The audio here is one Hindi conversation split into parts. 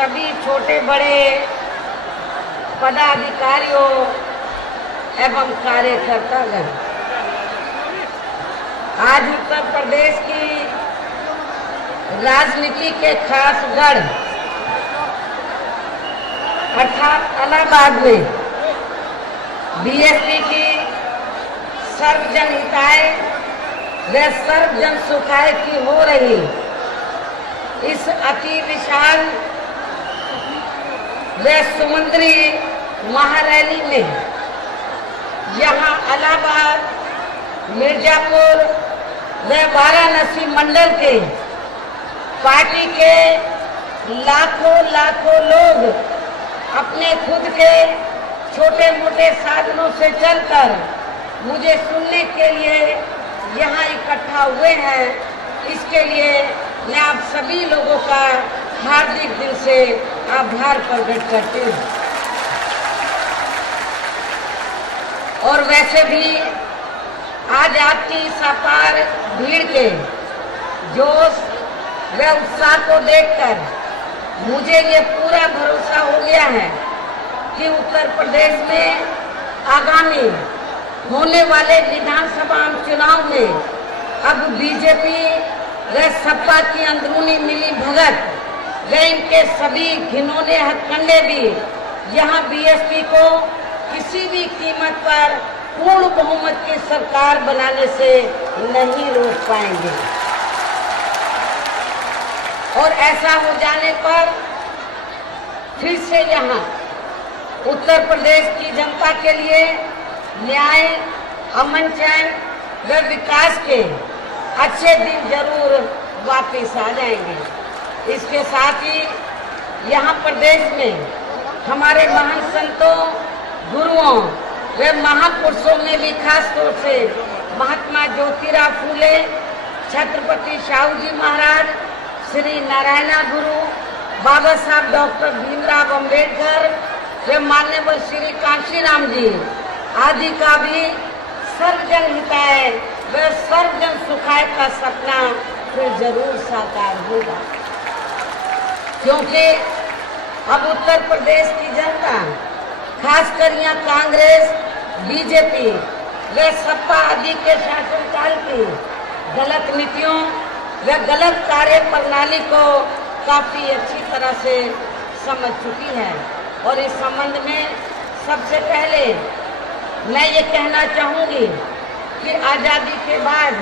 सभी छोटे बड़े पदाधिकारियों एवं कार्यकर्तागण, आज उत्तर प्रदेश की राजनीति के खास गढ़ अर्थात इलाहाबाद में बीएसपी की सर्वजन हिताय व सर्वजन सुखाय की हो रही इस अति विशाल व सुमंदरी महारैली में यहाँ इलाहाबाद, मिर्जापुर व वाराणसी मंडल के पार्टी के लाखों लोग अपने खुद के छोटे मोटे साधनों से चलकर मुझे सुनने के लिए यहाँ इकट्ठा हुए हैं। इसके लिए मैं आप सभी लोगों का हार्दिक दिल से आभार प्रकट करती हूँ। और वैसे भी आज आपकी इस अपार भीड़ के जोश व उत्साह को देखकर मुझे ये पूरा भरोसा हो गया है कि उत्तर प्रदेश में आगामी होने वाले विधानसभा चुनाव में अब बीजेपी व सपा की अंदरूनी मिली भगत व इनके सभी घिनौने हथकंडे भी यहाँ बीएसपी को किसी भी कीमत पर पूर्ण बहुमत की सरकार बनाने से नहीं रोक पाएंगे। और ऐसा हो जाने पर फिर से यहाँ उत्तर प्रदेश की जनता के लिए न्याय, अमन, चैन व विकास के अच्छे दिन जरूर वापस आ जाएंगे। इसके साथ ही यहाँ प्रदेश में हमारे महान संतों, गुरुओं व महापुरुषों में भी खास तौर से महात्मा ज्योतिराव फूले, छत्रपति शाहू जी महाराज, श्री नारायण गुरु, बाबा साहब डॉक्टर भीमराव अंबेडकर व माननीय श्री कांशीराम जी आदि का भी सर्वजन हिताय व सर्वजन सुखाय का सपना फिर जरूर साकार होगा। क्योंकि अब उत्तर प्रदेश की जनता, खासकर यहाँ कांग्रेस, बीजेपी व सपा आदि के शासनकाल की गलत नीतियों व गलत कार्य प्रणाली को काफी अच्छी तरह से समझ चुकी है। और इस संबंध में सबसे पहले मैं ये कहना चाहूँगी कि आज़ादी के बाद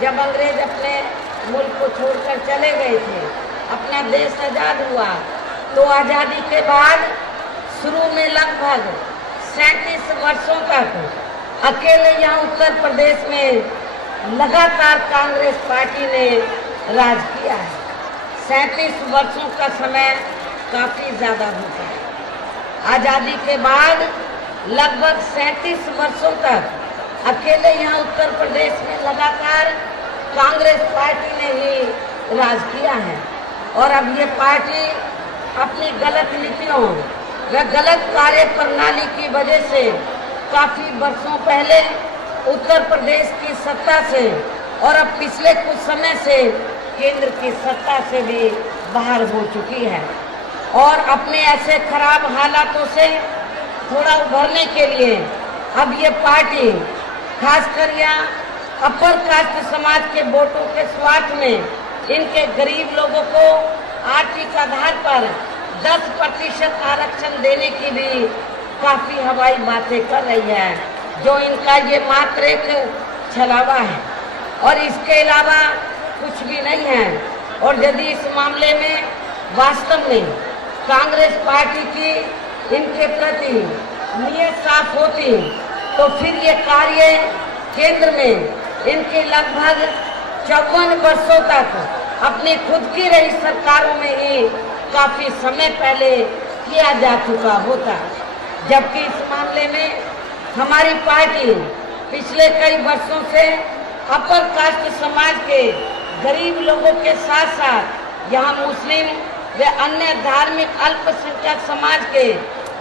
जब अंग्रेज अपने मुल्क को छोड़कर चले गए थे, अपना देश आज़ाद हुआ, तो आज़ादी के बाद शुरू में लगभग 37 वर्षों तक अकेले यहाँ उत्तर प्रदेश में लगातार कांग्रेस पार्टी ने राज किया है। 37 वर्षों का समय काफ़ी ज़्यादा होता है। आज़ादी के बाद लगभग 37 वर्षों तक अकेले यहाँ उत्तर प्रदेश में लगातार कांग्रेस पार्टी ने ही राज किया है। और अब ये पार्टी अपनी गलत नीतियों व गलत कार्य प्रणाली की वजह से काफ़ी वर्षों पहले उत्तर प्रदेश की सत्ता से और अब पिछले कुछ समय से केंद्र की सत्ता से भी बाहर हो चुकी है। और अपने ऐसे खराब हालातों से थोड़ा उभरने के लिए अब ये पार्टी खासकर यहाँ अपर कास्ट समाज के वोटों के स्वार्थ में इनके गरीब लोगों को आर्थिक आधार पर 10% आरक्षण देने की भी काफ़ी हवाई बातें कर रही है, जो इनका ये मात्र एक छलावा है और इसके अलावा कुछ भी नहीं है। और यदि इस मामले में वास्तव में कांग्रेस पार्टी की इनके प्रति नीयत साफ होती तो फिर ये कार्य केंद्र में इनके लगभग 54 वर्षों तक अपनी खुद की रही सरकारों में ही काफ़ी समय पहले किया जा चुका होता। जबकि इस मामले में हमारी पार्टी पिछले कई वर्षों से अपर कास्ट समाज के गरीब लोगों के साथ साथ यहाँ मुस्लिम व अन्य धार्मिक अल्पसंख्यक समाज के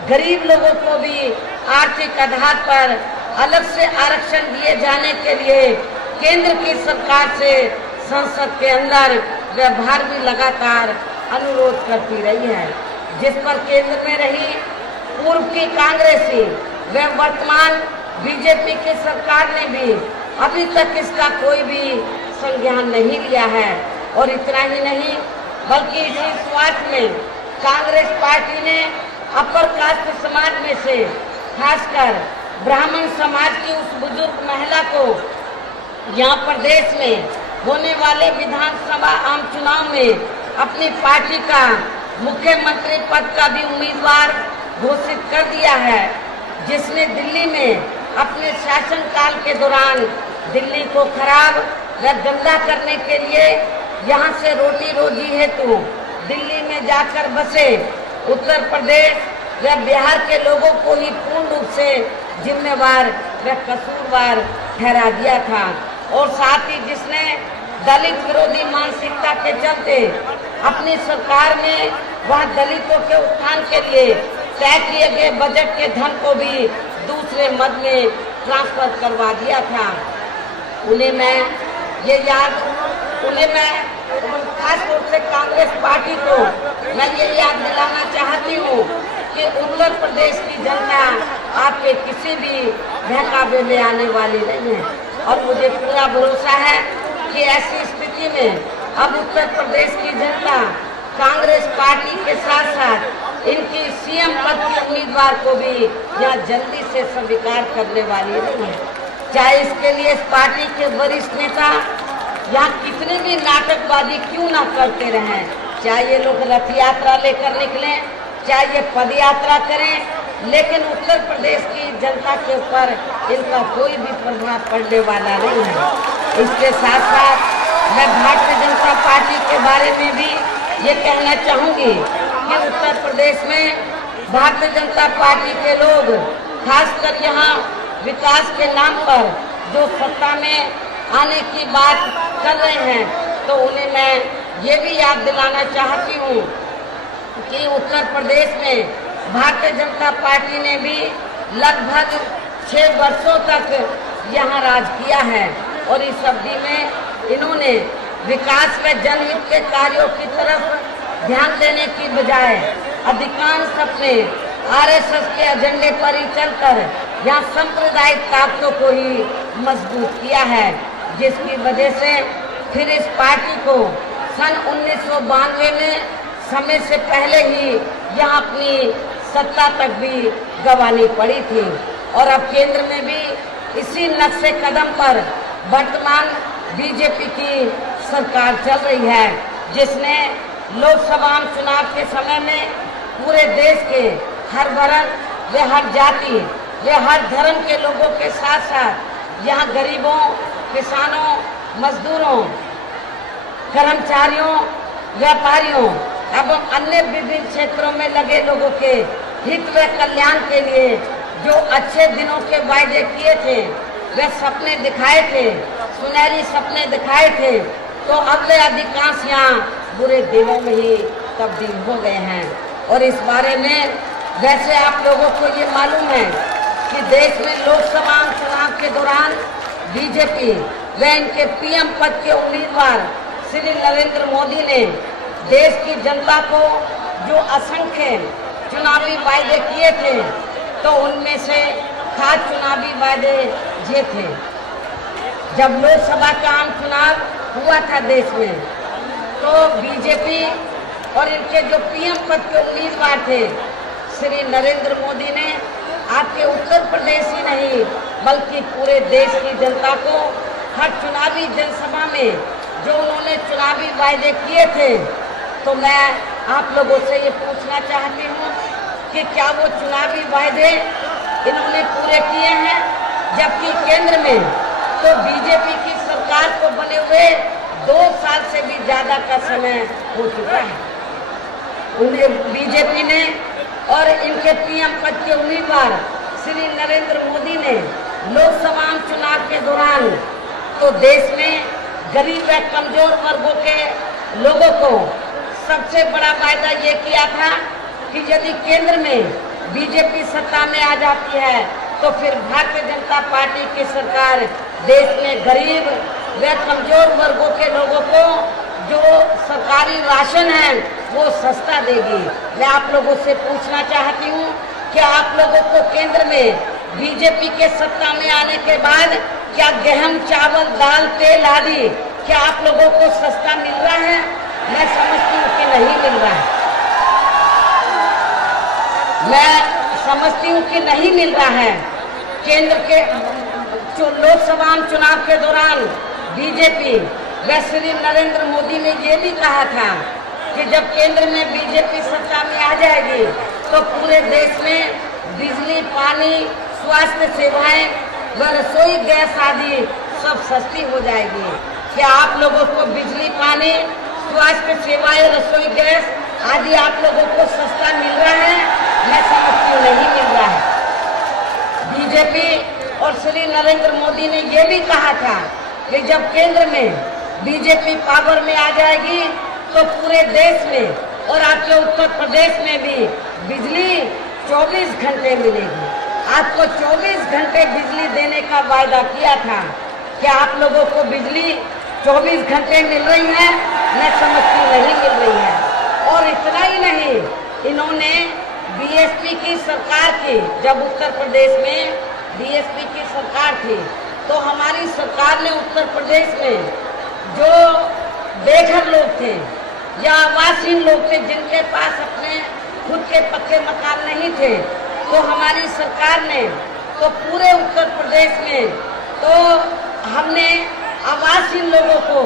गरीब लोगों को भी आर्थिक आधार पर अलग से आरक्षण दिए जाने के लिए केंद्र की सरकार से संसद के अंदर व्यवहार भी लगातार अनुरोध करती रही है, जिस पर केंद्र में रही पूर्व की कांग्रेसी व वर्तमान बीजेपी की सरकार ने भी अभी तक इसका कोई भी संज्ञान नहीं लिया है। और इतना ही नहीं बल्कि इसी स्वार्थ में कांग्रेस पार्टी ने अपर कास्ट समाज में से खासकर ब्राह्मण समाज की उस बुजुर्ग महिला को यहाँ प्रदेश में होने वाले विधानसभा आम चुनाव में अपनी पार्टी का मुख्यमंत्री पद का भी उम्मीदवार घोषित कर दिया है, जिसने दिल्ली में अपने शासनकाल के दौरान दिल्ली को खराब व गंदा करने के लिए यहाँ से रोटी रोजी हेतु दिल्ली में जाकर बसे उत्तर प्रदेश व बिहार के लोगों को ही पूर्ण रूप से जिम्मेवार व कसूरवार ठहरा दिया था। और साथ ही जिसने दलित विरोधी मानसिकता के चलते अपनी सरकार में वह दलितों के उत्थान के लिए तय किए गए बजट के धन को भी दूसरे मद में ट्रांसफर करवा दिया था। उन्हें मैं खास रूप से कांग्रेस पार्टी को मैं ये याद दिलाना चाहती हूँ कि उत्तर प्रदेश की जनता आपके किसी भी बहकावे में आने वाली नहीं है। और मुझे पूरा भरोसा है कि ऐसी स्थिति में अब उत्तर प्रदेश की जनता कांग्रेस पार्टी के साथ साथ इनकी सीएम पद के उम्मीदवार को भी यहाँ जल्दी से स्वीकार करने वाली नहीं है। चाहे इसके लिए इस पार्टी के वरिष्ठ नेता यहाँ कितने भी नाटकबाजी क्यों ना करते रहें, चाहे ये लोग रथ यात्रा लेकर निकले, चाहे ये पद यात्रा करें, लेकिन उत्तर प्रदेश की जनता के ऊपर इनका कोई भी प्रभाव पड़ने वाला नहीं है। इसके साथ साथ मैं भारतीय जनता पार्टी के बारे में भी ये कहना चाहूँगी कि उत्तर प्रदेश में भारतीय जनता पार्टी के लोग खासकर यहाँ विकास के नाम पर जो सत्ता में आने की बात कर रहे हैं, तो उन्हें मैं ये भी याद दिलाना चाहती हूँ कि उत्तर प्रदेश में भारतीय जनता पार्टी ने भी लगभग 6 वर्षों तक यहाँ राज किया है। और इस अवधि में इन्होंने विकास व जनहित के कार्यों की तरफ ध्यान देने की बजाय अधिकांश अपने आरएसएस के एजेंडे पर ही चलकर यहाँ सांप्रदायिक ताकतों को ही मजबूत किया है, जिसकी वजह से फिर इस पार्टी को सन 1992 में समय से पहले ही यहाँ अपनी सत्ता तक भी गंवानी पड़ी थी। और अब केंद्र में भी इसी नक्शे कदम पर वर्तमान बीजेपी की सरकार चल रही है, जिसने लोकसभा चुनाव के समय में पूरे देश के हर वर्ग व हर जाति व हर धर्म के लोगों के साथ साथ यहाँ गरीबों, किसानों, मजदूरों, कर्मचारियों, व्यापारियों एवं अन्य विभिन्न क्षेत्रों में लगे लोगों के हित व कल्याण के लिए जो अच्छे दिनों के वायदे किए थे, वे सपने दिखाए थे, सुनहरी सपने दिखाए थे, तो अब वे अधिकांश यहाँ बुरे दिनों में ही तब्दील हो गए हैं। और इस बारे में वैसे आप लोगों को ये मालूम है कि देश में लोकसभा चुनाव के दौरान बीजेपी व इनके पीएम पद के उम्मीदवार श्री नरेंद्र मोदी ने देश की जनता को जो असंख्य चुनावी वायदे किए थे, तो उनमें से खास चुनावी वायदे ये थे। जब लोकसभा का आम चुनाव हुआ था देश में, तो बीजेपी और इनके जो पीएम पद के उम्मीदवार थे श्री नरेंद्र मोदी ने आपके उत्तर प्रदेश ही नहीं बल्कि पूरे देश की जनता को हर चुनावी जनसभा में जो उन्होंने चुनावी वायदे किए थे, तो मैं आप लोगों से ये पूछना चाहती हूँ कि क्या वो चुनावी वायदे इन्होंने पूरे किए हैं? जबकि केंद्र में तो बीजेपी की सरकार को बने हुए 2 साल से भी ज्यादा का समय हो चुका है। उन्हें बीजेपी ने और इनके पीएम पद के उम्मीदवार श्री नरेंद्र मोदी ने लोकसभा चुनाव के दौरान तो देश में गरीब व कमजोर वर्गों के लोगों को सबसे बड़ा वायदा ये किया था कि यदि केंद्र में बीजेपी सत्ता में आ जाती है, तो फिर भारतीय जनता पार्टी की सरकार देश में गरीब व कमजोर वर्गों के लोगों को जो सरकारी राशन है वो सस्ता देगी। मैं आप लोगों से पूछना चाहती हूँ कि आप लोगों को केंद्र में बीजेपी के सत्ता में आने के बाद क्या गेहूं, चावल, दाल, तेल आदि क्या आप लोगों को सस्ता मिल रहा है? मैं समझती हूँ कि नहीं मिल रहा है। मैं समझती हूँ कि नहीं मिल रहा है। केंद्र के लोकसभा चुनाव के दौरान बीजेपी व श्री नरेंद्र मोदी ने ये भी कहा था कि जब केंद्र में बीजेपी सत्ता में आ जाएगी तो पूरे देश में बिजली, पानी, स्वास्थ्य सेवाएं व रसोई गैस आदि सब सस्ती हो जाएगी। क्या आप लोगों को बिजली, पानी, स्वास्थ्य सेवाएं, रसोई गैस आदि आप लोगों को सस्ता मिल रहा है? मैं समझती हूँ नहीं मिल रहा है। बीजेपी और श्री नरेंद्र मोदी ने यह भी कहा था कि जब केंद्र में बीजेपी पावर में आ जाएगी तो पूरे देश में और आपके उत्तर प्रदेश में भी बिजली 24 घंटे मिलेगी। आपको 24 घंटे बिजली देने का वायदा किया था। क्या आप लोगों को बिजली 24 घंटे मिल रही है? मैं समझती नहीं मिल रही है। और इतना ही नहीं, इन्होंने बीएसपी की सरकार की, जब उत्तर प्रदेश में बीएसपी की सरकार थी तो हमारी सरकार ने उत्तर प्रदेश में जो बेघर लोग थे या आवासहीन लोग थे जिनके पास अपने खुद के पक्के मकान नहीं थे, तो हमारी सरकार ने तो पूरे उत्तर प्रदेश में तो हमने आवासहीन लोगों को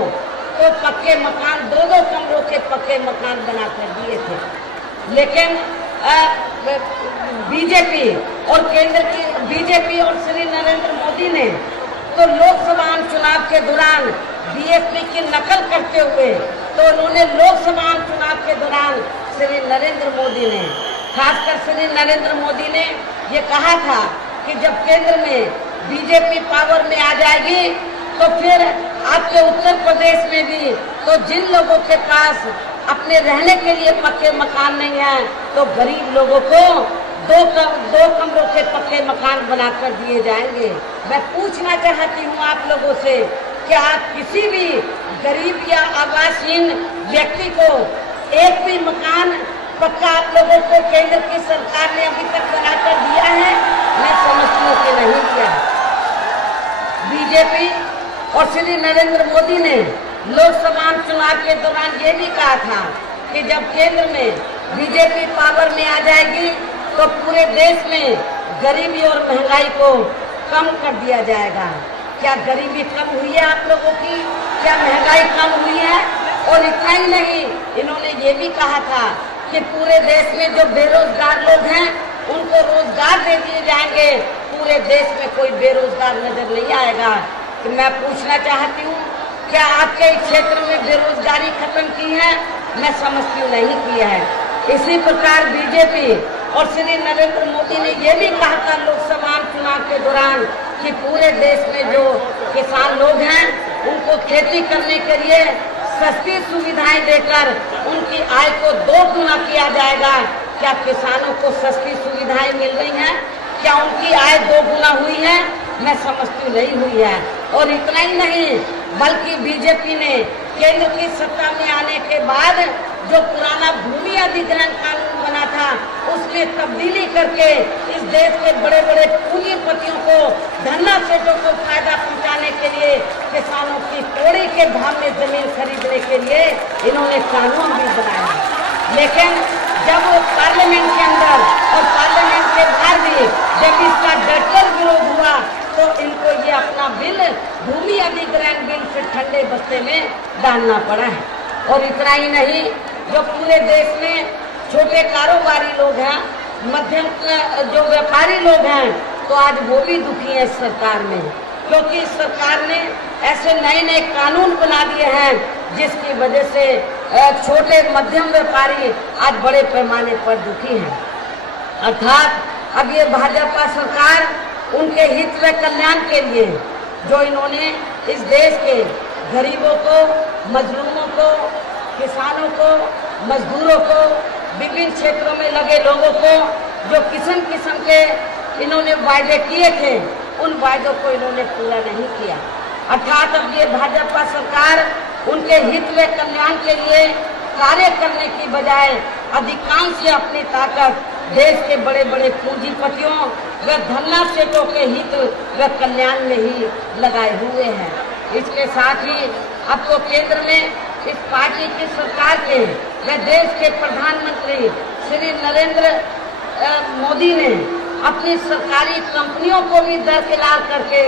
तो पक्के मकान, 2-2 कमरों के पक्के मकान बनाकर दिए थे। लेकिन बीजेपी और केंद्र की बीजेपी और श्री नरेंद्र मोदी ने तो लोकसभा चुनाव के दौरान बीएसपी की नकल करते हुए तो उन्होंने लोकसभा चुनाव के दौरान श्री नरेंद्र मोदी ने, खासकर श्री नरेंद्र मोदी ने ये कहा था कि जब केंद्र में बीजेपी पावर में आ जाएगी तो फिर आपके उत्तर प्रदेश में भी तो जिन लोगों के पास अपने रहने के लिए पक्के मकान नहीं है तो गरीब लोगों को दो कमरों के पक्के मकान बनाकर दिए जाएंगे। मैं पूछना चाहती हूँ आप लोगों से कि आप किसी भी गरीब या आवासहीन व्यक्ति को एक भी मकान पक्का आप लोगों को केंद्र की सरकार ने अभी तक बनाकर दिया है? मैं समझती हूँ कि नहीं दिया। बीजेपी और श्री नरेंद्र मोदी ने लोकसभा चुनाव के दौरान ये भी कहा था कि जब केंद्र में बीजेपी पावर में आ जाएगी तो पूरे देश में गरीबी और महंगाई को कम कर दिया जाएगा। क्या गरीबी कम हुई है आप लोगों की? क्या महंगाई कम हुई है? और इतना ही नहीं, इन्होंने ये भी कहा था कि पूरे देश में जो बेरोजगार लोग हैं उनको रोजगार दे दिए जाएंगे, पूरे देश में कोई बेरोजगार नजर नहीं आएगा। तो मैं पूछना चाहती हूँ, क्या आपके क्षेत्र में बेरोजगारी खत्म की है? मैं समझती हूँ नहीं की है। इसी प्रकार बीजेपी और श्री नरेंद्र मोदी ने यह भी कहा था लोकसभा चुनाव के दौरान कि पूरे देश में जो किसान लोग हैं उनको खेती करने के लिए सस्ती सुविधाएं देकर उनकी आय को 2 गुना किया जाएगा। क्या किसानों को सस्ती सुविधाएं मिल रही हैं? क्या उनकी आय 2 गुना हुई है? मैं समझती नहीं हुई है। और इतना ही नहीं, बल्कि बीजेपी ने केंद्र की सत्ता में आने के बाद जो पुराना भूमि अधिग्रहण कानून बना था उसमें तब्दीली करके इस देश के बड़े बड़े पूंजीपतियों को, धन्ना सेठों को फायदा पहुंचाने के लिए किसानों की कौड़ी के भाव में जमीन खरीदने के लिए इन्होंने कानून भी बनाया। लेकिन जब पार्लियामेंट के अंदर और पार्लियामेंट के बाहर भी जब इसका डटकर विरोध हुआ तो इनको ये अपना बिल, भूमि अधिग्रहण बिल फिर ठंडे बस्ते में डालना पड़ा है। और इतना ही नहीं, जो पूरे देश में छोटे कारोबारी लोग हैं, मध्यम जो व्यापारी लोग हैं, तो आज वो भी दुखी है इस सरकार में, क्योंकि इस सरकार ने ऐसे नए नए कानून बना दिए हैं जिसकी वजह से छोटे मध्यम व्यापारी आज बड़े पैमाने पर दुखी हैं। अर्थात अब ये भाजपा सरकार उनके हित व कल्याण के लिए जो इन्होंने इस देश के गरीबों को, मजलूमों को, किसानों को, मजदूरों को, विभिन्न क्षेत्रों में लगे लोगों को जो किस्म किस्म के इन्होंने वायदे किए थे उन वायदों को इन्होंने पूरा नहीं किया। अर्थात अब ये भाजपा सरकार उनके हित व कल्याण के लिए कार्य करने की बजाय अधिकांश अपनी ताकत देश के बड़े बड़े पूंजीपतियों व धन्ना सेठों के हित व कल्याण में ही लगाए हुए हैं। इसके साथ ही अब तो केंद्र में इस पार्टी की सरकार के व देश के प्रधानमंत्री श्री नरेंद्र मोदी ने अपनी सरकारी कंपनियों को भी दरकिनार करके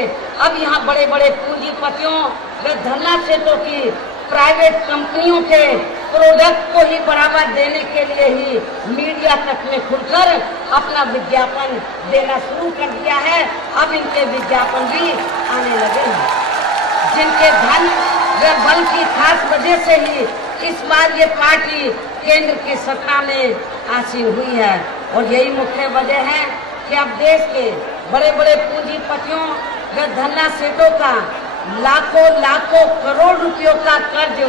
अब यहाँ बड़े बड़े पूंजीपतियों व धन्ना सेठों की प्राइवेट कंपनियों के प्रोडक्ट को ही बढ़ावा देने के लिए ही मीडिया तक में खुलकर अपना विज्ञापन देना शुरू कर दिया है। अब इनके विज्ञापन भी आने लगे हैं, जिनके धन व बल की खास वजह से ही इस बार ये पार्टी केंद्र की सत्ता में आसीन हुई है। और यही मुख्य वजह है कि अब देश के बड़े बड़े पूंजीपतियों व धन्ना सेठों का लाखों लाखों करोड़ रुपयों का कर्ज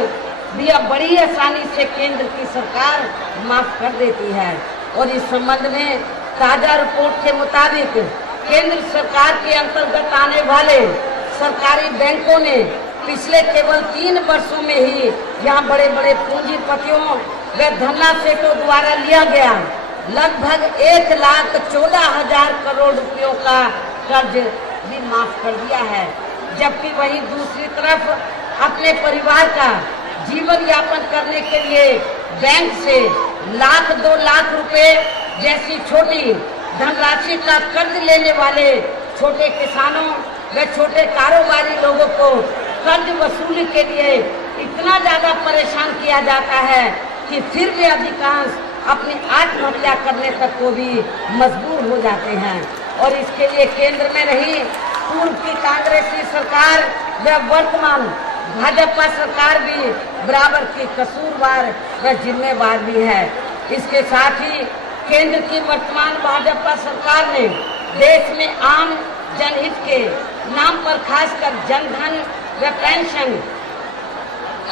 भी अब बड़ी आसानी से केंद्र की सरकार माफ कर देती है। और इस संबंध में ताजा रिपोर्ट के मुताबिक केंद्र सरकार के अंतर्गत आने वाले सरकारी बैंकों ने पिछले केवल 3 वर्षों में ही यहाँ बड़े बड़े पूंजीपतियों व धन्ना सेठों द्वारा लिया गया लगभग 1,14,000 करोड़ रुपयों का कर्ज भी माफ कर दिया है। जबकि वहीं दूसरी तरफ अपने परिवार का जीवन यापन करने के लिए बैंक से 1,00,000-2 लाख रुपए जैसी छोटी धनराशि का कर्ज लेने वाले छोटे किसानों व छोटे कारोबारी लोगों को कर्ज वसूली के लिए इतना ज्यादा परेशान किया जाता है कि फिर भी अधिकांश अपनी आत्महत्या करने तक को भी मजबूर हो जाते हैं। और इसके लिए केंद्र में रही पूर्व की कांग्रेसी सरकार व वर्तमान भाजपा सरकार भी बराबर की कसूरवार व जिम्मेवार भी है। इसके साथ ही केंद्र की वर्तमान भाजपा सरकार ने देश में आम जनहित के नाम पर खासकर जनधन व पेंशन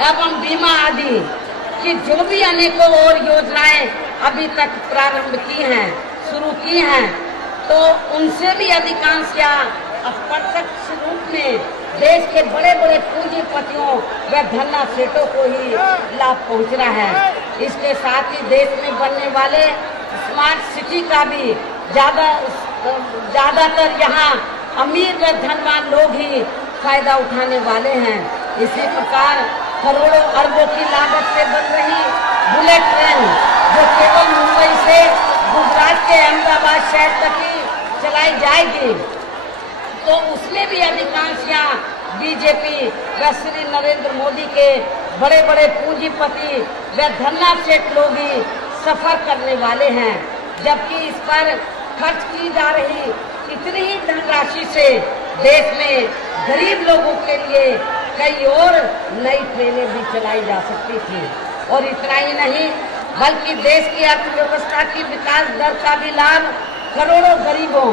एवं बीमा आदि की जो भी अनेकों और योजनाएं अभी तक प्रारंभ की हैं, शुरू की हैं, तो उनसे भी अधिकांश या अप्रत्यक्ष रूप में देश के बड़े बड़े पूंजीपतियों व धन्ना सेठों को ही लाभ पहुंच रहा है। इसके साथ ही देश में बनने वाले स्मार्ट सिटी का भी ज्यादातर यहाँ अमीर व धनवान लोग ही फायदा उठाने वाले हैं। इसी प्रकार करोड़ों अरबों की लागत से बन रही बुलेट ट्रेन जो केवल मुंबई से गुजरात के अहमदाबाद शहर तक ही चलाई जाएगी, तो उसमें भी अधिकांश यहाँ बीजेपी व श्री नरेंद्र मोदी के बड़े बड़े पूंजीपति व धन्ना सेठ लोग ही सफर करने वाले हैं। जबकि इस पर खर्च की जा रही इतनी ही धनराशि से देश में गरीब लोगों के लिए कई और नई ट्रेनें भी चलाई जा सकती थी। और इतना ही नहीं बल्कि देश की अर्थव्यवस्था की विकास दर का भी लाभ करोड़ों गरीबों,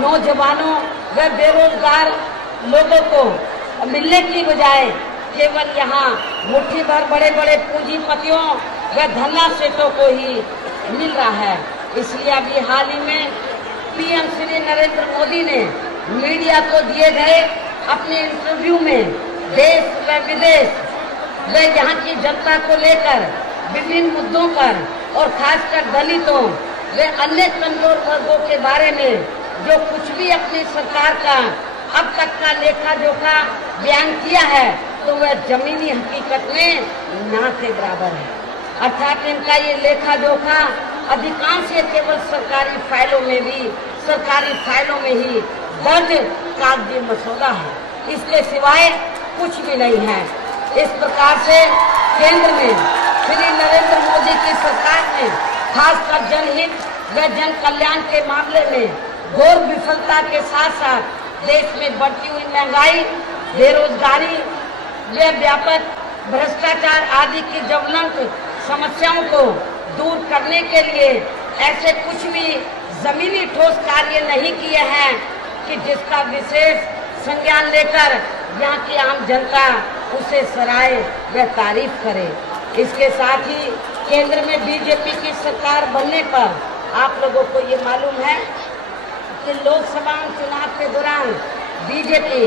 नौजवानों व बेरोजगार लोगों को मिलने की बजाय केवल यहाँ मुट्ठी भर बड़े बड़े पूंजीपतियों व धन्ना सेठों को ही मिल रहा है। इसलिए अभी हाल ही में पीएम श्री नरेंद्र मोदी ने मीडिया को दिए गए अपने इंटरव्यू में देश व विदेश व यहाँ की जनता को लेकर विभिन्न मुद्दों पर और खासकर दलितों व अन्य कमजोर वर्गों के बारे में जो कुछ भी अपनी सरकार का अब तक का लेखा जोखा बयान किया है, तो वह जमीनी हकीकत में ना के बराबर है। अर्थात इनका ये लेखा जोखा अधिकांश ये केवल सरकारी फाइलों में ही दर्ज कागजी मसौदा है, इसके सिवाय कुछ भी नहीं है। इस प्रकार से केंद्र में श्री नरेंद्र मोदी की सरकार ने खासकर जनहित व जन कल्याण के मामले में घोर विफलता के साथ साथ देश में बढ़ती हुई महंगाई, बेरोजगारी व व्यापक भ्रष्टाचार आदि की ज्वलंत समस्याओं को दूर करने के लिए ऐसे कुछ भी जमीनी ठोस कार्य नहीं किए हैं कि जिसका विशेष संज्ञान लेकर यहाँ की आम जनता उसे सराहे व तारीफ करे। इसके साथ ही केंद्र में बीजेपी की सरकार बनने पर आप लोगों को ये मालूम है कि लोकसभा चुनाव के दौरान बीजेपी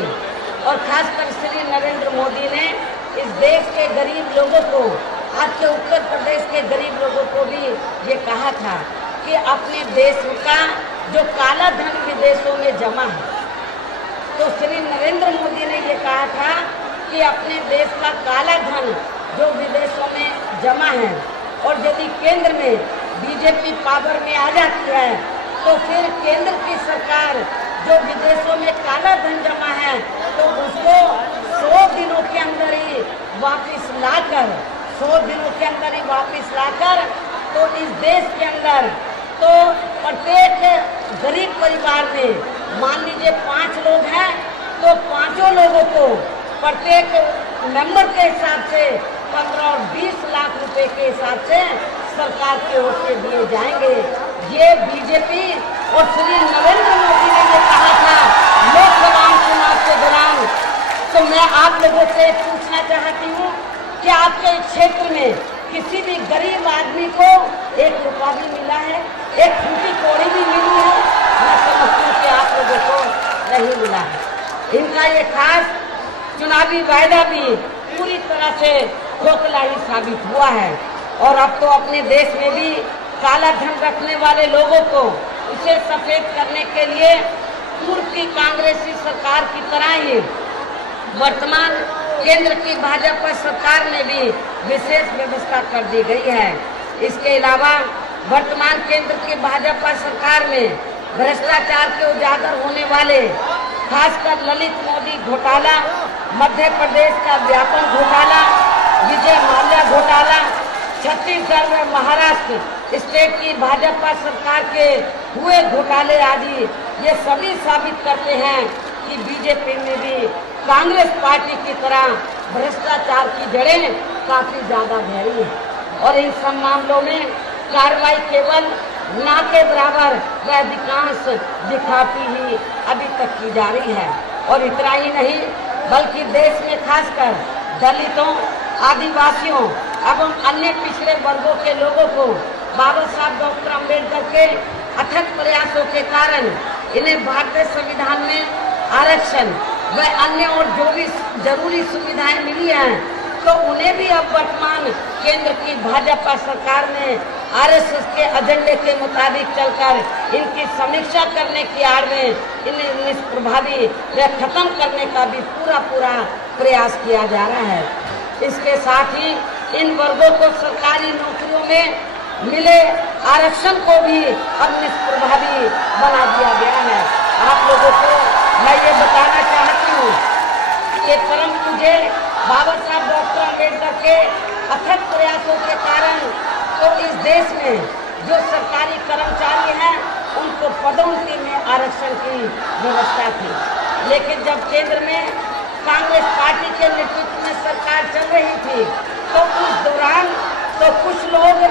और खासकर श्री नरेंद्र मोदी ने इस देश के गरीब लोगों को आज के उत्तर प्रदेश के गरीब लोगों को भी ये कहा था कि अपने देश का जो काला धन विदेशों में जमा है, तो श्री नरेंद्र मोदी ने ये कहा था कि अपने देश का काला धन जो विदेशों में जमा है, और यदि केंद्र में बीजेपी पावर में आ जाती है तो फिर केंद्र की सरकार जो विदेशों में काला धन जमा है तो उसको 100 दिनों के अंदर ही वापस लाकर 100 दिनों के अंदर ही वापस लाकर तो इस देश के अंदर तो प्रत्येक गरीब परिवार में मान लीजिए 5 लोग हैं तो 5 लोगों को प्रत्येक मेंबर के हिसाब से 15 और 20 लाख रुपए के हिसाब से सरकार की ओर से दिए जाएंगे। ये बीजेपी और श्री नरेंद्र मोदी ने ये कहा था लोकसभा चुनाव के दौरान। तो मैं आप लोगों से पूछना चाहती हूँ कि आपके क्षेत्र में किसी भी गरीब आदमी को 1 रुपया भी मिला है, 1 फूटी कौड़ी भी मिली है? मैं समझती हूँ कि आप लोगों को नहीं मिला है। इनका ये खास चुनावी वायदा भी पूरी तरह से खोखला ही साबित हुआ है। और अब तो अपने देश में भी काला धन रखने वाले लोगों को उसे सफेद करने के लिए पूर्व की कांग्रेसी सरकार की तरह ही वर्तमान केंद्र की भाजपा सरकार में भी विशेष व्यवस्था कर दी गई है। इसके अलावा वर्तमान केंद्र की भाजपा सरकार में भ्रष्टाचार के उजागर होने वाले खासकर ललित मोदी घोटाला, मध्य प्रदेश का व्यापम घोटाला, विजय माल्या घोटाला, छत्तीसगढ़ में महाराष्ट्र स्टेट की भाजपा सरकार के हुए घोटाले आदि ये सभी साबित करते हैं कि बीजेपी में भी कांग्रेस पार्टी की तरह भ्रष्टाचार की जड़ें काफी ज्यादा गहरी है। और इन सब मामलों में कार्रवाई केवल ना के बराबर व अधिकांश दिखाती ही अभी तक की जा रही है। और इतना ही नहीं बल्कि देश में खासकर दलितों, आदिवासियों एवं अन्य पिछड़े वर्गों के लोगों को बाबा साहब डॉक्टर अम्बेडकर के अथक प्रयासों के कारण इन्हें भारतीय संविधान में आरक्षण व अन्य और जो भी जरूरी सुविधाएं मिली हैं, तो उन्हें भी अब वर्तमान केंद्र की भाजपा सरकार ने आरएसएस के एजेंडे के मुताबिक चलकर इनकी समीक्षा करने की आड़ में इन्हें निष्प्रभावी व खत्म करने का भी पूरा प्रयास किया जा रहा है। इसके साथ ही इन वर्गों को सरकारी नौकरियों में मिले आरक्षण को भी अब निष्प्रभावी बना दिया गया है। आप लोगों को मैं ये बताना चाहती हूँ कि परम पूज्य बाबा साहब डॉक्टर अम्बेडकर के अथक प्रयासों के कारण तो इस देश में जो सरकारी कर्मचारी हैं उनको पदोन्नति में आरक्षण की व्यवस्था थी। लेकिन जब केंद्र में कांग्रेस पार्टी के नेतृत्व में सरकार चल रही थी तो उस दौरान तो कुछ लोग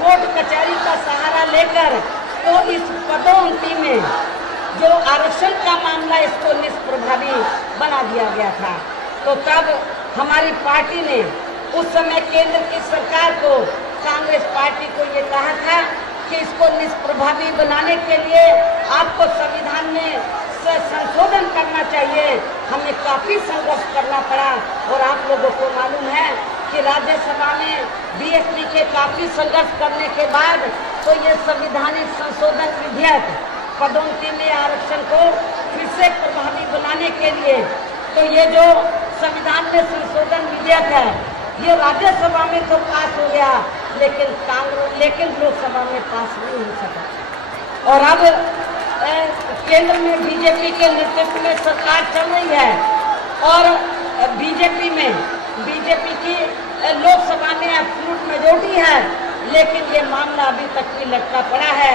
कोर्ट कचहरी का सहारा लेकर तो इस पदोन्नति में जो आरक्षण का मामला इसको निष्प्रभावी बना दिया गया था। तो तब हमारी पार्टी ने उस समय केंद्र की सरकार को, कांग्रेस पार्टी को ये कहा था कि इसको निष्प्रभावी बनाने के लिए आपको संविधान में संशोधन करना चाहिए। हमें काफी संघर्ष करना पड़ा और आप लोगों को मालूम है कि राज्यसभा में बीएसपी के काफी संघर्ष करने के बाद तो ये संवैधानिक संशोधन विधेयक पदोन्नति में आरक्षण को फिर से प्रभावी बनाने के लिए तो ये जो संविधान में संशोधन विधेयक है ये राज्यसभा में तो पास हो गया लेकिन लोकसभा में पास नहीं हो सका। और अब केंद्र में बीजेपी के नेतृत्व में सरकार चल रही है और बीजेपी की लोकसभा में एब्सोल्यूट मेजॉरिटी है, लेकिन ये मामला अभी तक भी लटका पड़ा है।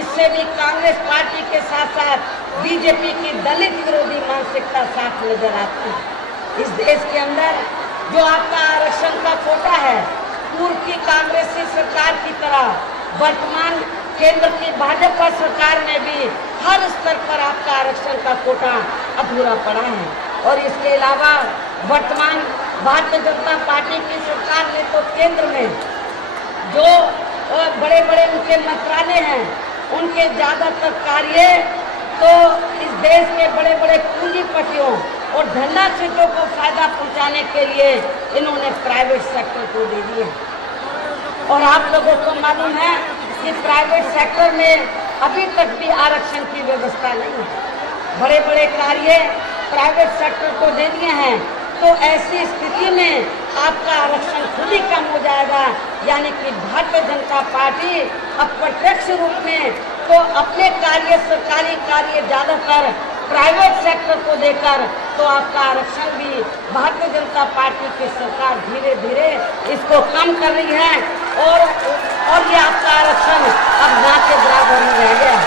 इससे भी कांग्रेस पार्टी के साथ साथ बीजेपी की दलित विरोधी मानसिकता साफ नजर आती है। इस देश के अंदर जो आपका आरक्षण का कोटा है, पूर्व की कांग्रेसी सरकार की तरह वर्तमान केंद्र की भाजपा सरकार में भी हर स्तर पर आपका आरक्षण का कोटा अधूरा पड़ा है। और इसके अलावा वर्तमान भारतीय जनता पार्टी की सरकार ने तो केंद्र में जो बड़े बड़े उनके मंत्रालय हैं उनके ज्यादातर कार्य तो इस देश के बड़े बड़े पूंजीपतियों और धनराशियों को फायदा पहुंचाने के लिए इन्होंने प्राइवेट सेक्टर को दे दिए। और आप लोगों को मालूम है कि प्राइवेट सेक्टर में अभी तक भी आरक्षण की व्यवस्था नहीं है। बड़े बड़े कार्य प्राइवेट सेक्टर को दे दिए हैं, तो ऐसी स्थिति में आपका आरक्षण खुद ही कम हो जाएगा। यानी कि भारतीय जनता पार्टी अप्रत्यक्ष रूप में तो अपने कार्य, सरकारी कार्य ज्यादातर प्राइवेट सेक्टर को देकर तो आपका आरक्षण भी भारतीय जनता पार्टी की सरकार धीरे धीरे इसको कम कर रही है और ये आपका आरक्षण अब ना के बराबर ही रह गया।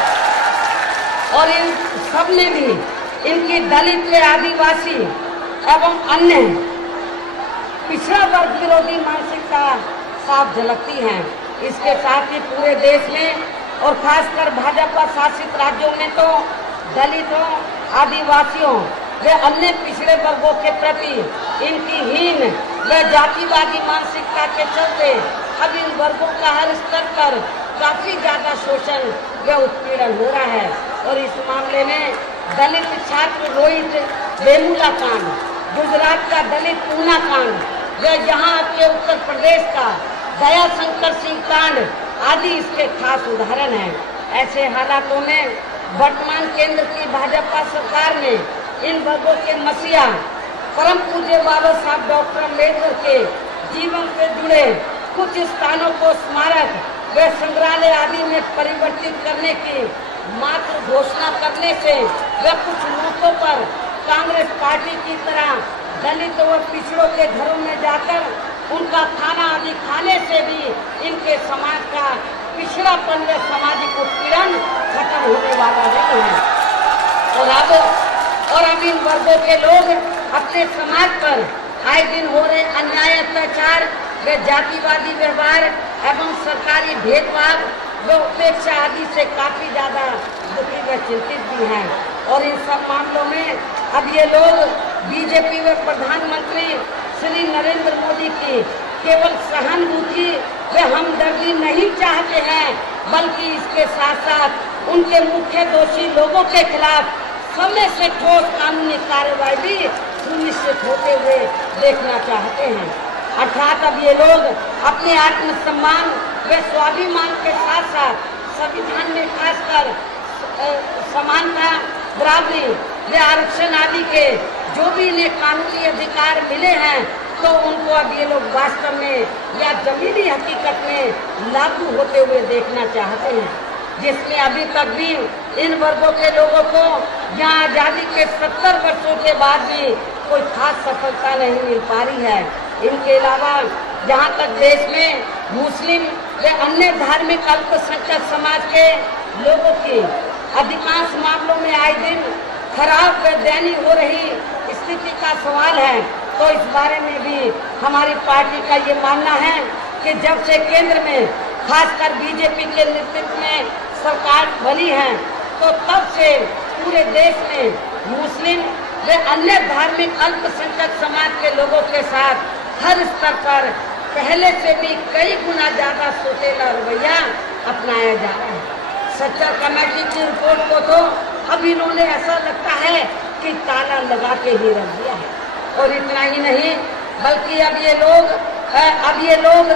और इन सब में भी इनकी दलित व आदिवासी एवं अन्य पिछड़ा वर्ग विरोधी मानसिकता साफ झलकती है। इसके साथ ही पूरे देश में और खासकर भाजपा शासित राज्यों में तो दलितों, आदिवासियों व अन्य पिछड़े वर्गों के प्रति इनकी हीन व जातिवादी मानसिकता के चलते अब इन वर्गों का हर स्तर पर काफी ज्यादा शोषण व उत्पीड़न हो रहा है। और इस मामले में दलित छात्र रोहित वेमुला कांड, गुजरात का दलित पूना कांड व यहाँ के उत्तर प्रदेश का दया शंकर सिंह कांड आदि इसके खास उदाहरण हैं। ऐसे हालातों में वर्तमान केंद्र की भाजपा सरकार ने इन वर्गों के मसीहा परम पूज्य बाबा साहब डॉक्टर अम्बेडकर के जीवन से जुड़े कुछ स्थानों को स्मारक व संग्रहालय आदि में परिवर्तित करने की मात्र घोषणा करने से व कुछ मौकों पर कांग्रेस पार्टी की तरह दलित व पिछड़ों के घरों में जाकर उनका खाना आदि खाने से भी इनके समाज का पिछड़ापन व सामाजिक उत्पीड़न खत्म होने वाला नहीं है। और अब इन वर्गों के लोग अपने समाज पर आए दिन हो रहे अन्याय, अत्याचार व जातिवादी व्यवहार एवं सरकारी भेदभाव व उपेक्षा आदि से काफी ज्यादा दुखी व चिंतित भी हैं। और इन सब मामलों में अब ये लोग बीजेपी व प्रधानमंत्री श्री नरेंद्र मोदी की केवल सहानुभूति व हमदर्दी नहीं चाहते हैं, बल्कि इसके साथ साथ उनके मुख्य दोषी लोगों के खिलाफ समय से ठोस कानूनी कार्रवाई भी सुनिश्चित होते हुए देखना चाहते हैं। अर्थात अब ये लोग अपने आत्मसम्मान व स्वाभिमान के साथ साथ संविधान में खासकर समानता, बराबरी व आरक्षण आदि के जो भी इन्हें कानूनी अधिकार मिले हैं, तो उनको अब ये लोग वास्तव में या जमीनी हकीकत में लागू होते हुए देखना चाहते हैं, जिसमें अभी तक भी इन वर्गों के लोगों को यहाँ आज़ादी के 70 वर्षों के बाद भी कोई खास सफलता नहीं मिल पा रही है। इनके अलावा जहाँ तक देश में मुस्लिम व अन्य धार्मिक अल्पसंख्यक समाज के लोगों की अधिकांश मामलों में आए दिन खराब व दयनीय हो रही स्थिति का सवाल है, तो इस बारे में भी हमारी पार्टी का ये मानना है कि जब से केंद्र में खासकर बीजेपी के नेतृत्व में सरकार बनी है, तो तब से पूरे देश में मुस्लिम व अन्य धार्मिक अल्पसंख्यक समाज के लोगों के साथ हर स्तर पर पहले से भी कई गुना ज्यादा सोचेला रवैया अपनाया जा रहा है। सच्चर कमेटी की रिपोर्ट को तो अब इन्होंने ऐसा लगता है कि ताला लगा के ही रख दिया है। और इतना ही नहीं, बल्कि अब ये लोग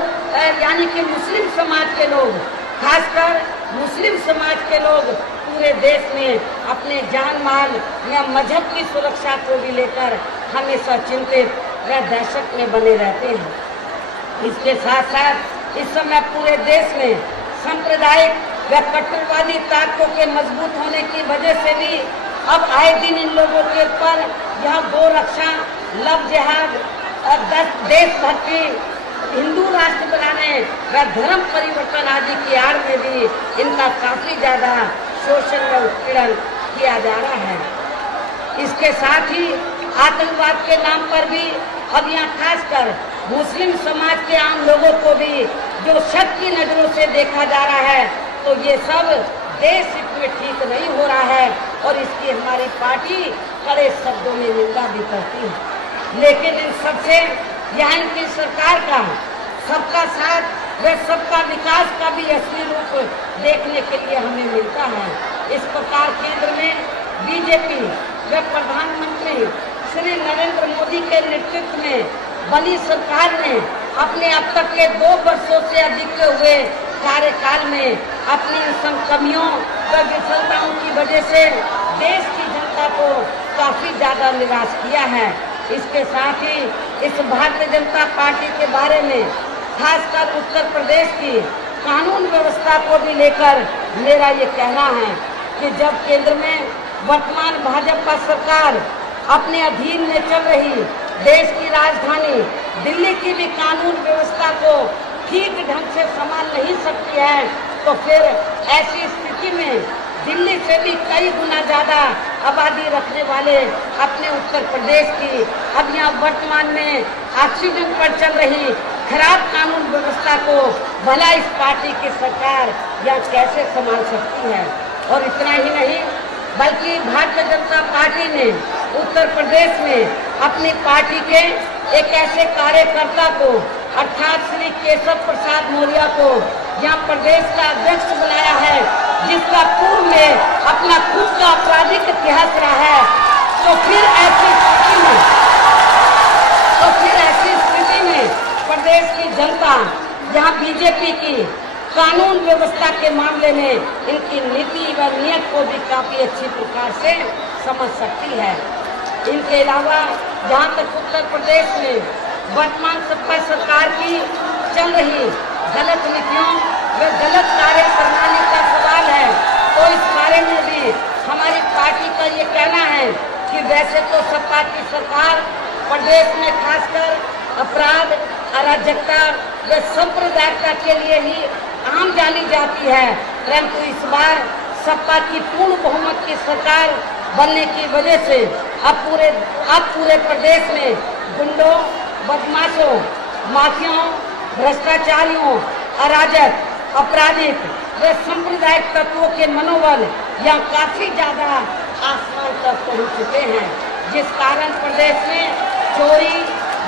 यानी कि मुस्लिम समाज के लोग, खासकर मुस्लिम समाज के लोग पूरे देश में अपने जान माल या मजहब की सुरक्षा को भी लेकर हमेशा चिंतित व दहशत में बने रहते हैं। इसके साथ साथ इस समय पूरे देश में सांप्रदायिक व कट्टरवादी ताकतों के मजबूत होने की वजह से भी अब आए दिन इन लोगों के ऊपर यह गो रक्षा, लव जिहाद, देशभक्ति, हिंदू राष्ट्र बनाने व धर्म परिवर्तन आदि की आड़ में भी इनका काफी ज्यादा शोषण व उत्पीड़न किया जा रहा है। इसके साथ ही आतंकवाद के नाम पर भी अब यहाँ खासकर मुस्लिम समाज के आम लोगों को भी जो शक की नजरों से देखा जा रहा है, तो ये सब देश हित में ठीक नहीं हो रहा है और इसकी हमारी पार्टी कड़े शब्दों में निंदा भी करती है। लेकिन इन सबसे यहाँ की सरकार का सबका साथ व सबका विकास का भी असली रूप देखने के लिए हमें मिलता है। इस प्रकार केंद्र में बीजेपी व प्रधानमंत्री श्री नरेंद्र मोदी के नेतृत्व में बनी सरकार ने अपने अब तक के 2 वर्षों से अधिक के हुए कार्यकाल में अपनी इन कमियों व विफलताओं की वजह से देश की जनता को काफी ज्यादा निराश किया है। इसके साथ ही इस भारतीय जनता पार्टी के बारे में खासकर उत्तर प्रदेश की कानून व्यवस्था को भी लेकर मेरा ये कहना है कि जब केंद्र में वर्तमान भाजपा सरकार अपने अधीन में चल रही देश की राजधानी दिल्ली की भी कानून व्यवस्था को ठीक ढंग से संभाल नहीं सकती है, तो फिर ऐसी स्थिति में दिल्ली से भी कई गुना ज्यादा आबादी रखने वाले अपने उत्तर प्रदेश की अब यहाँ वर्तमान में ऑक्सीजन पर चल रही खराब कानून व्यवस्था को भला इस पार्टी की सरकार यहाँ कैसे संभाल सकती है। और इतना ही नहीं बल्कि भारतीय जनता पार्टी ने उत्तर प्रदेश में अपनी पार्टी के एक ऐसे कार्यकर्ता को अर्थात श्री केशव प्रसाद मौर्य को यहाँ प्रदेश का अध्यक्ष बनाया है, जिसका पूर्व में अपना खुद का आपराधिक इतिहास रहा है। तो फिर ऐसी स्थिति में प्रदेश की जनता यहाँ बीजेपी की कानून व्यवस्था के मामले में इनकी नीति व नीयत को भी काफी अच्छी प्रकार से समझ सकती है। इनके अलावा जहाँ तक उत्तर प्रदेश में वर्तमान सपा सरकार की चल रही गलत नीतियों व गलत कार्य प्रणाली का सवाल है, तो इस बारे में भी हमारी पार्टी का ये कहना है कि वैसे तो सपा की सरकार प्रदेश में खासकर अपराध, अराजकता व सांप्रदायिकता के लिए ही आम जानी जाती है, परंतु इस बार सपा की पूर्ण बहुमत की सरकार बनने की वजह से अब पूरे प्रदेश में गुंडों, बदमाशों, माफियाओं, भ्रष्टाचारियों, अराजक, आपराधिक व सांप्रदायिक तत्वों के मनोबल यहाँ काफी ज्यादा आसमान तक पहुँच चुके हैं, जिस कारण प्रदेश में चोरी,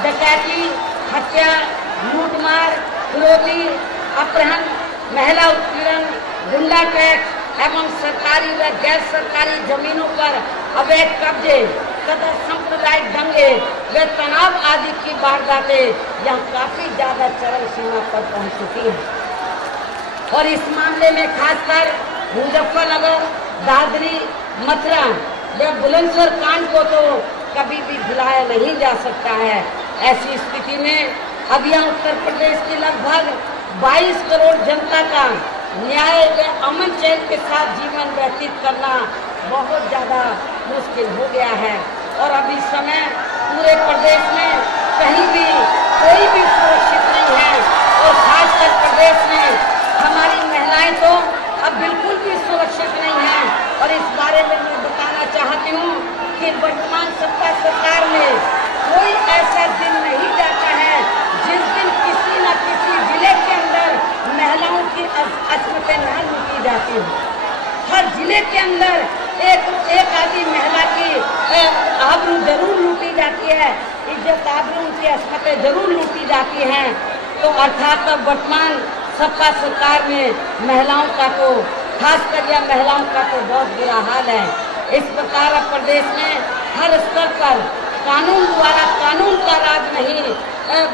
डकैती, हत्या, लूटमार, फिरौती, अपहरण, महिला उत्पीड़न, गुंडा टैक्स एवं सरकारी व गैर सरकारी जमीनों पर अवैध कब्जे तथा सांप्रदायिक दंगे व तनाव आदि की वारदातें यहाँ काफी ज्यादा चरम सीमा पर पहुँच चुकी हैं। और इस मामले में खासकर मुजफ्फरनगर, दादरी, मथुरा व बुलंदशहर कांड को तो कभी भी भुलाया नहीं जा सकता है। ऐसी स्थिति में अब यहाँ उत्तर प्रदेश की लगभग 22 करोड़ जनता का न्याय व अमन चैन के साथ जीवन व्यतीत करना बहुत ज्यादा मुश्किल हो गया है। और अब इस समय पूरे प्रदेश में कहीं भी कोई भी सुरक्षित नहीं है, और खासकर प्रदेश में हमारी महिलाएं तो अब बिल्कुल भी सुरक्षित नहीं है। और इस बारे में मैं बताना चाहती हूँ कि वर्तमान सपा सरकार में कोई ऐसा दिन नहीं जाता है जिस दिन किसी न किसी जिले के अंदर महिलाओं की अस्मतें न लूटी जाती हो। हर जिले के अंदर एक आदि महिला की आबरू जरूर लूटी जाती है, इज्जत आबरू उनकी अस्मतें जरूर लूटी जाती हैं। तो अर्थात अब वर्तमान सपा सरकार में महिलाओं का तो खासकर यह महिलाओं का तो बहुत बुरा हाल है। इस प्रकार अब प्रदेश में हर स्तर पर कानून द्वारा कानून का राज नहीं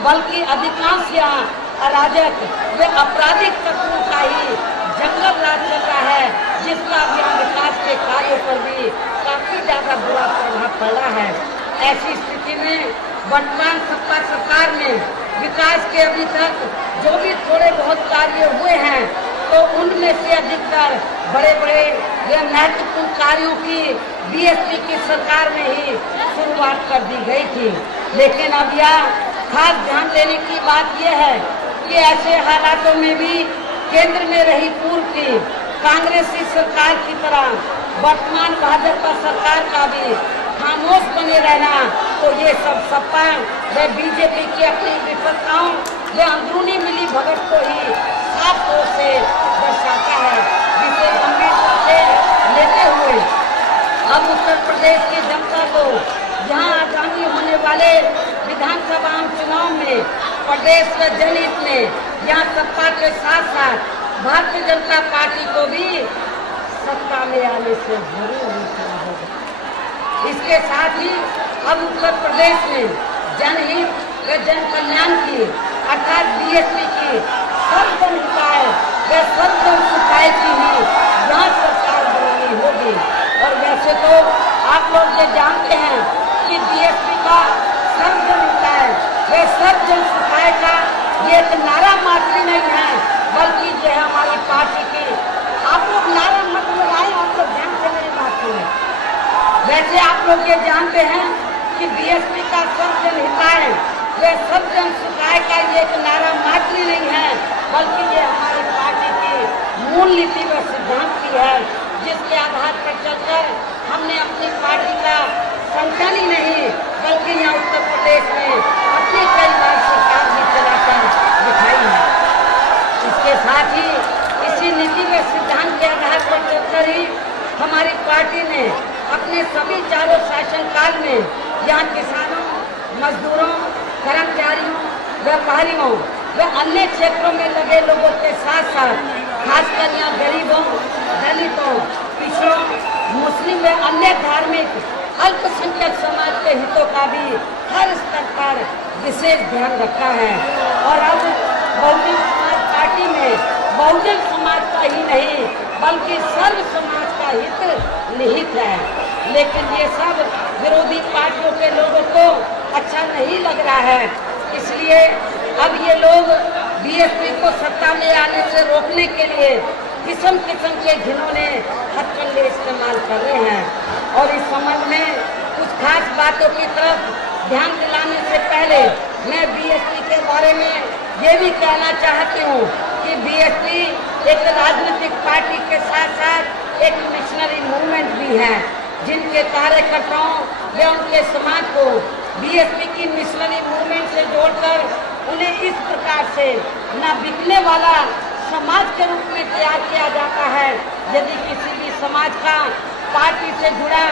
बल्कि अधिकांश यहाँ अराजक व आपराधिक तत्वों का ही जंगल राज चल रहा है, जिसका यहाँ विकास के कार्यों पर भी काफी ज्यादा बुरा प्रभाव पड़ा है। ऐसी स्थिति में वर्तमान सपा सरकार में विकास के अभी तक जो भी थोड़े बहुत कार्य हुए हैं, तो उनमें से अधिकतर बड़े बड़े व महत्वपूर्ण कार्यों की बीएसपी की सरकार में ही शुरुआत कर दी गई थी। लेकिन अब यह खास ध्यान देने की बात यह है कि ऐसे हालातों में भी केंद्र में रही पूर्व की कांग्रेसी सरकार की तरह वर्तमान भाजपा सरकार का भी खामोश बने रहना, तो ये सब सपा व बीजेपी की अपनी विफलताओं व अंदरूनी मिली भगत को ही साफ तौर से दर्शाता है, जिसे गंभीरता से लेते हुए अब उत्तर प्रदेश की जनता को यहाँ आगामी होने वाले विधानसभा चुनाव में प्रदेश के जनहित में यहाँ सपा के साथ साथ भारतीय जनता पार्टी को भी सत्ता में आने से जरूर रोकना होगा। इसके साथ ही अब उत्तर प्रदेश में जनहित व जन कल्याण की अर्थात बीएसपी की सर्वजन हिताय व सर्वजन सुखाय की ही यहाँ सरकार बनानी होगी। और वैसे तो आप लोग ये जानते हैं कि बीएसपी का सर्वजन हिताय व सर्वजन सुखाय का ये एक नारा मात्र नहीं है, बल्कि ये है हमारी पार्टी की। आप लोग नारा मत लगाएं, आप लोग ध्यान से मेरी बात सुनें। वैसे आप लोग ये जानते हैं कि बीएसपी का सर्वजन हिताय व सर्वजन सुखाय का ये एक नारा मात्र ही नहीं है, बल्कि ये हमारी पार्टी की मूल नीति व सिद्धांत की है, जिसके आधार पर चलकर हमने अपनी पार्टी का संगठन ही नहीं बल्कि यहाँ उत्तर प्रदेश में अपनी कई बार सरकार भी चलाकर दिखाई है। इसके साथ ही इसी नीति व सिद्धांत के आधार पर चलकर ही हमारी पार्टी ने अपने सभी चारों शासनकाल में यहाँ किसानों, मजदूरों, कर्मचारियों, व्यापारियों व अन्य क्षेत्रों में लगे लोगों के साथ साथ खासकर यहाँ गरीबों, दलितों, पिछड़ों, मुस्लिम व अन्य धार्मिक अल्पसंख्यक समाज के हितों का भी हर स्तर पर विशेष ध्यान रखा है। और अब बहुजन समाज पार्टी में बहुजन समाज का ही नहीं बल्कि सर्व समाज का हित निहित है। लेकिन ये सब विरोधी पार्टियों के लोगों को अच्छा नहीं लग रहा है, इसलिए अब ये लोग बीएसपी को सत्ता में आने से रोकने के लिए किस्म किस्म के घिनौने हथकंडे इस्तेमाल कर रहे हैं। और इस संबंध में कुछ खास बातों की तरफ ध्यान दिलाने से पहले मैं बीएसपी के बारे में ये भी कहना चाहती हूँ कि बीएसपी एक राजनीतिक पार्टी के साथ साथ एक मिशनरी मूवमेंट भी है, जिनके कार्यकर्ताओं व उनके समाज को बीएसपी की मिशनरी मूवमेंट से जोड़कर उन्हें इस प्रकार से न बिकने वाला समाज के रूप में तैयार किया जाता है। यदि किसी भी समाज का पार्टी से जुड़ा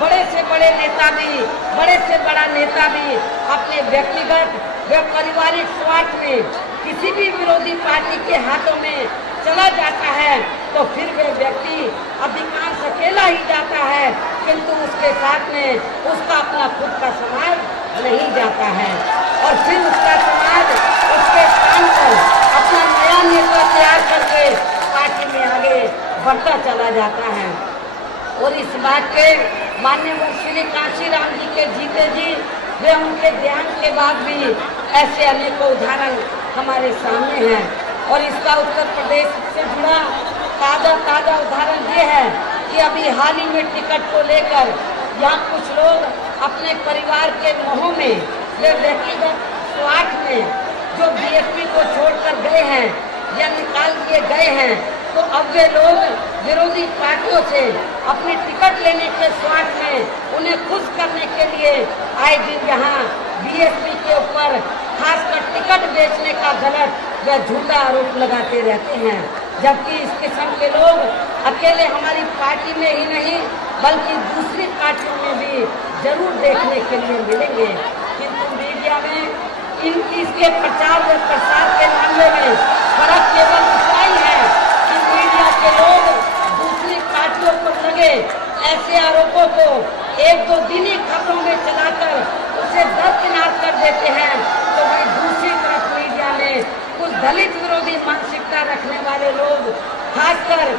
बड़े से बड़े नेता भी, बड़े से बड़ा नेता भी अपने व्यक्तिगत व पारिवारिक स्वार्थ में किसी भी विरोधी पार्टी के हाथों में चला जाता है तो फिर वह व्यक्ति अधिकांश अकेला ही जाता है, किंतु उसके साथ में उसका अपना खुद का समाज नहीं जाता है। और फिर उसका समाज उसके स्थान पर अपना नया नेता तैयार करके पार्टी में आगे बढ़ता चला जाता है। और इस बात के माननीय श्री कांशीराम जी के जीते जी वे उनके ध्यान के बाद भी ऐसे अनेकों उदाहरण हमारे सामने हैं। और इसका उत्तर प्रदेश से जुड़ा ताज़ा उदाहरण ये है कि अभी हाल ही में टिकट को लेकर यहाँ कुछ लोग अपने परिवार के मोह में वे व्यक्तिगत स्वार्थ में जो बीएसपी को छोड़कर गए हैं या निकाल दिए गए हैं, तो अब वे लोग विरोधी पार्टियों से अपनी टिकट लेने के स्वार्थ में उन्हें खुश करने के लिए आए दिन यहाँ बीएसपी के ऊपर खासकर टिकट बेचने का गलत व झूठा आरोप लगाते रहते हैं। जबकि इस किस्म के लोग अकेले हमारी पार्टी में ही नहीं बल्कि दूसरी पार्टियों में भी जरूर देखने के लिए मिलेंगे। किंतु मीडिया में इसके प्रचार व प्रसार के मामले में फर्क केवल इतना ही है कि मीडिया के लोग दूसरी पार्टियों पर लगे ऐसे आरोपों को एक दो दिनी खबरों में चलाकर उसे दरकिनार कर देते हैं, तो वहीं दूसरी तरफ मीडिया में कुछ दलित विरोधी मानसिकता रखने वाले लोग खासकर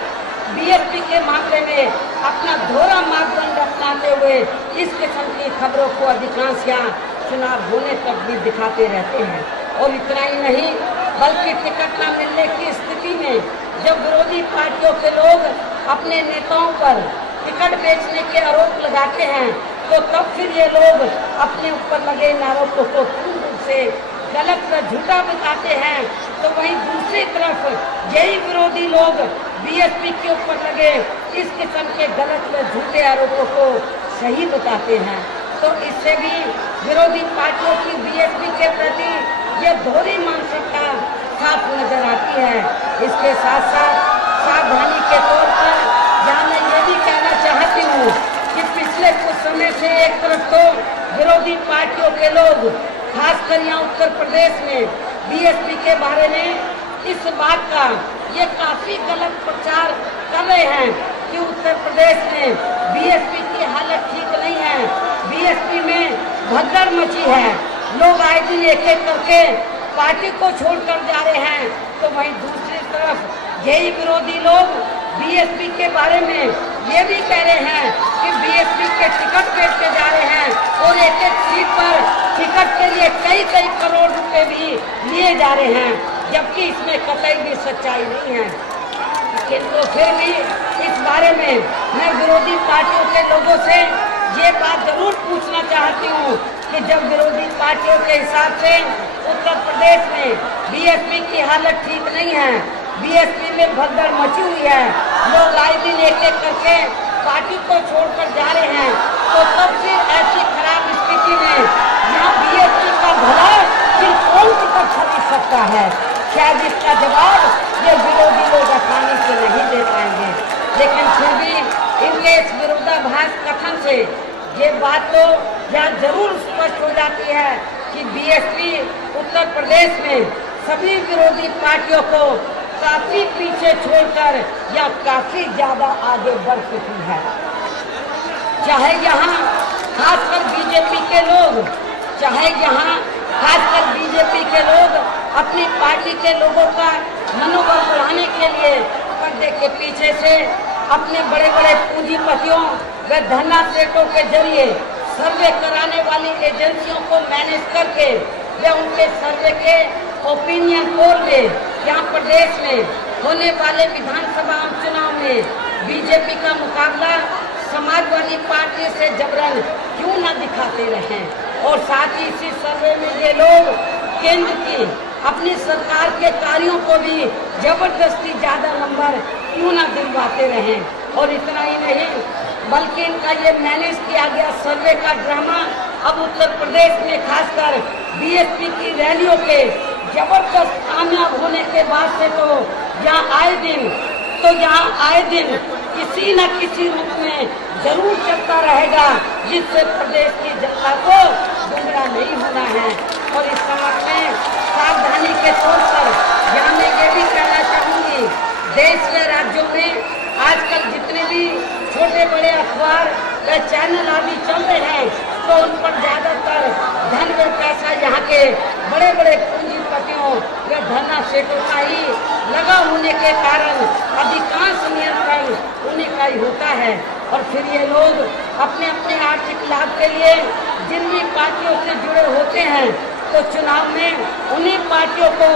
बीएसपी के मामले में अपना दोहरा मापदंड अपनाते हुए इस किस्म की खबरों को अधिकांश या चुनाव होने तक भी दिखाते रहते हैं। और इतना ही नहीं बल्कि टिकट न मिलने की स्थिति में जब विरोधी पार्टियों के लोग अपने नेताओं पर टिकट बेचने के आरोप लगाते हैं, तो तब फिर ये लोग अपने ऊपर लगे इन आरोपों को पूर्ण रूप से गलत व झूठा बताते हैं, तो वहीं दूसरी तरफ यही विरोधी लोग बीएसपी के ऊपर लगे इस किस्म के गलत व झूठे आरोपों को सही बताते हैं। तो इससे भी विरोधी पार्टियों की बीएसपी के प्रति ये दोहरी मानसिकता साफ नजर आती है। इसके साथ साथ सावधानी के तौर पर यहाँ मैं ये भी कहना चाहती हूँ कि पिछले कुछ समय से एक तरफ तो विरोधी पार्टियों के लोग खासकर यहाँ उत्तर प्रदेश में बीएसपी के बारे में इस बात का ये काफी गलत प्रचार कर रहे हैं कि उत्तर प्रदेश में बीएसपी की हालत ठीक नहीं है, बीएसपी में भगदड़ मची है, लोग आए दिन एक एक करके पार्टी को छोड़कर जा रहे हैं, तो वहीं दूसरी तरफ यही विरोधी लोग बीएसपी के बारे में ये भी कह रहे हैं कि बीएसपी के टिकट बेचते जा रहे हैं और एक एक सीट पर टिकट के लिए कई कई करोड़ रुपए भी लिए जा रहे हैं, जबकि इसमें कतई भी सच्चाई नहीं है। किंतु फिर भी इस बारे में मैं विरोधी पार्टियों के लोगों से ये बात जरूर पूछना चाहती हूँ कि जब विरोधी पार्टियों के हिसाब से उत्तर प्रदेश में बीएसपी की हालत ठीक नहीं है, बीएसपी में भगदड़ मची हुई है, लोग आए दिन एक एक करके पार्टी को छोड़कर जा रहे हैं, तो तब फिर ऐसी खराब स्थिति में यहाँ बीएसपी का भला फिर कौन टिकट खरीद सकता है? शायद इसका जवाब ये विरोधी लोग आसानी से नहीं दे पाएंगे। लेकिन फिर भी इनके इस विरोधाभास कथन से ये बात तो यहाँ जरूर स्पष्ट हो जाती है कि बीएसपी उत्तर प्रदेश में सभी विरोधी पार्टियों को काफी पीछे छोड़कर या काफी ज्यादा आगे बढ़ चुकी है। चाहे यहाँ खासकर बीजेपी के लोग, अपनी पार्टी के लोगों का मनोबल बढ़ाने के लिए पर्दे के पीछे से अपने बड़े बड़े पूंजीपतियों व धरना सेठों के जरिए सर्वे कराने वाली एजेंसियों को मैनेज करके वे उनके सर्वे के ओपिनियन पोल में यहाँ प्रदेश में होने वाले विधानसभा चुनाव में बीजेपी का मुकाबला समाजवादी पार्टी से जबरन क्यों न दिखाते रहें, और साथ ही इसी सर्वे में ये लोग केंद्र की अपनी सरकार के कार्यों को भी जबरदस्ती ज्यादा नंबर क्यों न दिलवाते रहें। और इतना ही नहीं बल्कि इनका ये मैनेज किया गया सर्वे का ड्रामा अब उत्तर प्रदेश में खासकर बीएसपी की रैलियों के जबरदस्त कामयाब होने के बाद से तो यहाँ आए दिन किसी न किसी रूप में जरूर चलता रहेगा, जिससे प्रदेश की जनता को गुमराह नहीं होना है। और इस संबंध में सावधानी के तौर पर यहाँ मैं ये भी कहना चाहूँगी, देश के राज्यों में आजकल जितने भी छोटे बड़े अखबार व चैनल आदि चल रहे हैं, तो उन पर ज्यादातर धन व पैसा यहाँ के बड़े बड़े पूंजीपतियों व धरना सेठों का ही लगा होने के कारण अधिकांश नियंत्रण उन्हीं का ही होता है। और फिर ये लोग अपने अपने आर्थिक लाभ के लिए जिन भी पार्टियों से जुड़े होते हैं, तो चुनाव में उन्हीं पार्टियों को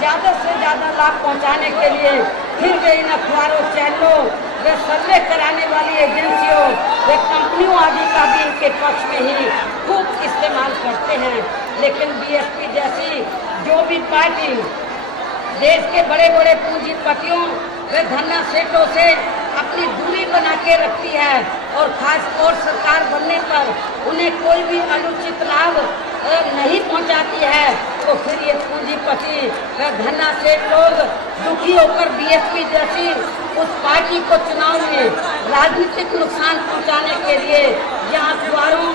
ज्यादा से ज्यादा लाभ पहुंचाने के लिए फिर वे इन अखबारों चैनलों व सर्वे कराने वाली एजेंसियों व कंपनियों आदि का भी इनके पक्ष में ही खूब इस्तेमाल करते हैं। लेकिन बीएसपी जैसी जो भी पार्टी देश के बड़े बड़े पूंजीपतियों व धरना सेठों से अपनी दूरी बना के रखती है और खासतौर सरकार बनने पर उन्हें कोई भी अनुचित लाभ नहीं पहुंचाती है, तो फिर ये पूंजीपति व धरना सेठ लोग दुखी होकर बीएसपी जैसी उस पार्टी को चुनाव में राजनीतिक नुकसान पहुंचाने के लिए यहाँ अखबारों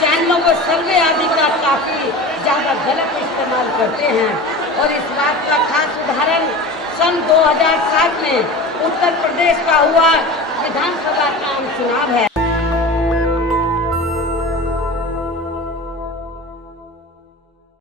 चैनलों व सर्वे आदि का काफी ज्यादा गलत इस्तेमाल करते हैं। और इस बात का खास उदाहरण सन 2007 में उत्तर प्रदेश का हुआ विधानसभा का आम चुनाव है।